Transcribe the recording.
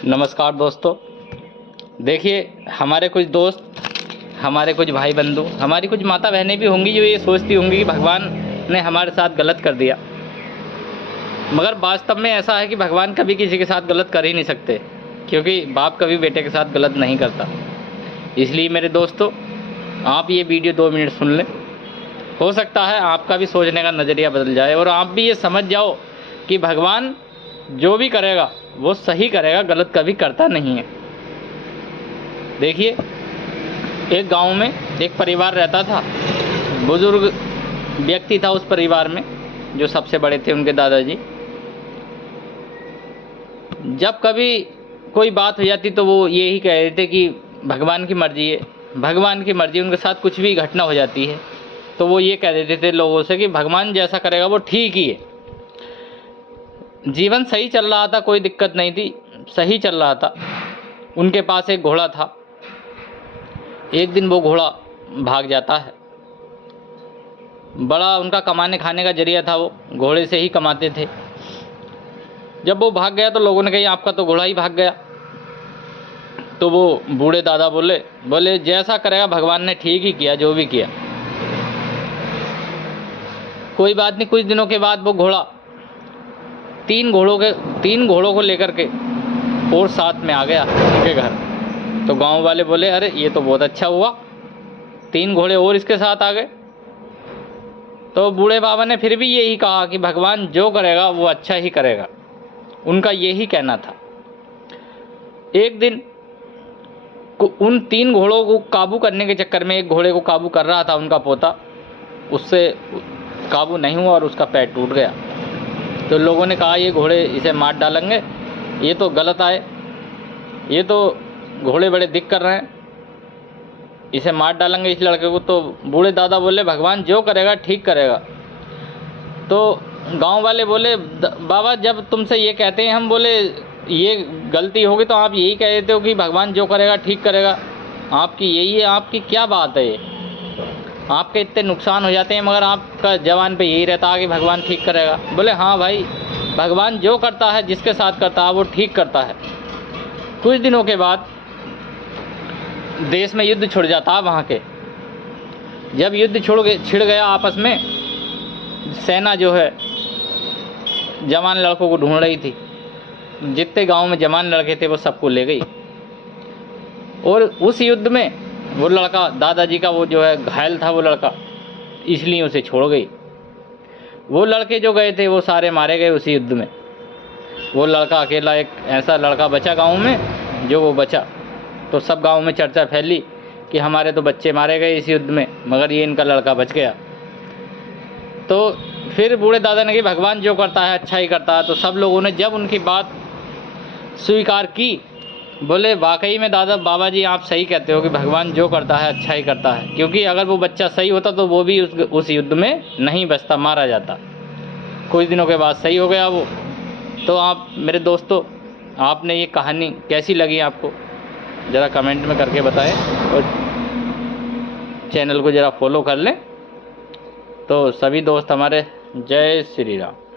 नमस्कार दोस्तों। देखिए, हमारे कुछ दोस्त, हमारे कुछ भाई बंधु, हमारी कुछ माता बहनें भी होंगी जो ये सोचती होंगी कि भगवान ने हमारे साथ गलत कर दिया। मगर वास्तव में ऐसा है कि भगवान कभी किसी के साथ गलत कर ही नहीं सकते, क्योंकि बाप कभी बेटे के साथ गलत नहीं करता। इसलिए मेरे दोस्तों, आप ये वीडियो 2 मिनट सुन लें। हो सकता है आपका भी सोचने का नज़रिया बदल जाए और आप भी ये समझ जाओ कि भगवान जो भी करेगा वो सही करेगा, गलत कभी करता नहीं है। देखिए, एक गांव में एक परिवार रहता था। बुजुर्ग व्यक्ति था उस परिवार में, जो सबसे बड़े थे उनके दादाजी। जब कभी कोई बात हो जाती तो वो यही कह रहे थे कि भगवान की मर्जी है, भगवान की मर्जी। उनके साथ कुछ भी घटना हो जाती है तो वो ये कह देते थे लोगों से कि भगवान जैसा करेगा वो ठीक ही है। जीवन सही चल रहा था, कोई दिक्कत नहीं थी, सही चल रहा था। उनके पास एक घोड़ा था। एक दिन वो घोड़ा भाग जाता है। बड़ा उनका कमाने खाने का जरिया था, वो घोड़े से ही कमाते थे। जब वो भाग गया तो लोगों ने कहा आपका तो घोड़ा ही भाग गया। तो वो बूढ़े दादा बोले जैसा करेगा भगवान ने ठीक ही किया, जो भी किया। कोई बात नहीं। कुछ दिनों के बाद वो घोड़ा 3 घोड़ों को लेकर के और साथ में आ गया उनके घर। तो गांव वाले बोले अरे ये तो बहुत अच्छा हुआ, 3 घोड़े और इसके साथ आ गए। तो बूढ़े बाबा ने फिर भी यही कहा कि भगवान जो करेगा वो अच्छा ही करेगा। उनका यही कहना था। एक दिन उन 3 घोड़ों को काबू करने के चक्कर में एक घोड़े को काबू कर रहा था उनका पोता। उससे काबू नहीं हुआ और उसका पैर टूट गया। तो लोगों ने कहा ये घोड़े इसे मार डालेंगे, ये तो गलत आए, ये तो घोड़े बड़े दिक कर रहे हैं, इसे मार डालेंगे इस लड़के को। तो बूढ़े दादा बोले भगवान जो करेगा ठीक करेगा। तो गांव वाले बोले बाबा जब तुमसे ये कहते हैं हम, बोले ये गलती होगी तो आप यही कह देते हो कि भगवान जो करेगा ठीक करेगा। आपकी यही है, आपकी क्या बात है ये? आपके इतने नुकसान हो जाते हैं मगर आपका जवान पे यही रहता है कि भगवान ठीक करेगा। बोले हाँ भाई, भगवान जो करता है जिसके साथ करता है वो ठीक करता है। कुछ दिनों के बाद देश में युद्ध छिड़ जाता है वहाँ के। जब युद्ध छिड़ गया आपस में, सेना जो है जवान लड़कों को ढूंढ रही थी। जितने गांव में जवान लड़के थे वो सबको ले गई। और उस युद्ध में वो लड़का, दादाजी का वो जो है घायल था वो लड़का, इसलिए उसे छोड़ गई। वो लड़के जो गए थे वो सारे मारे गए उसी युद्ध में। वो लड़का अकेला, एक ऐसा लड़का बचा गांव में जो वो बचा। तो सब गांव में चर्चा फैली कि हमारे तो बच्चे मारे गए इस युद्ध में, मगर ये इनका लड़का बच गया। तो फिर बूढ़े दादा ने कहा भगवान जो करता है अच्छा ही करता है। तो सब लोगों ने जब उनकी बात स्वीकार की, बोले वाकई में दादा बाबा जी आप सही कहते हो कि भगवान जो करता है अच्छा ही करता है, क्योंकि अगर वो बच्चा सही होता तो वो भी उस युद्ध में नहीं बचता, मारा जाता। कुछ दिनों के बाद सही हो गया वो। तो आप मेरे दोस्तों, आपने ये कहानी कैसी लगी आपको ज़रा कमेंट में करके बताएं और चैनल को ज़रा फॉलो कर लें। तो सभी दोस्त हमारे, जय श्री राम।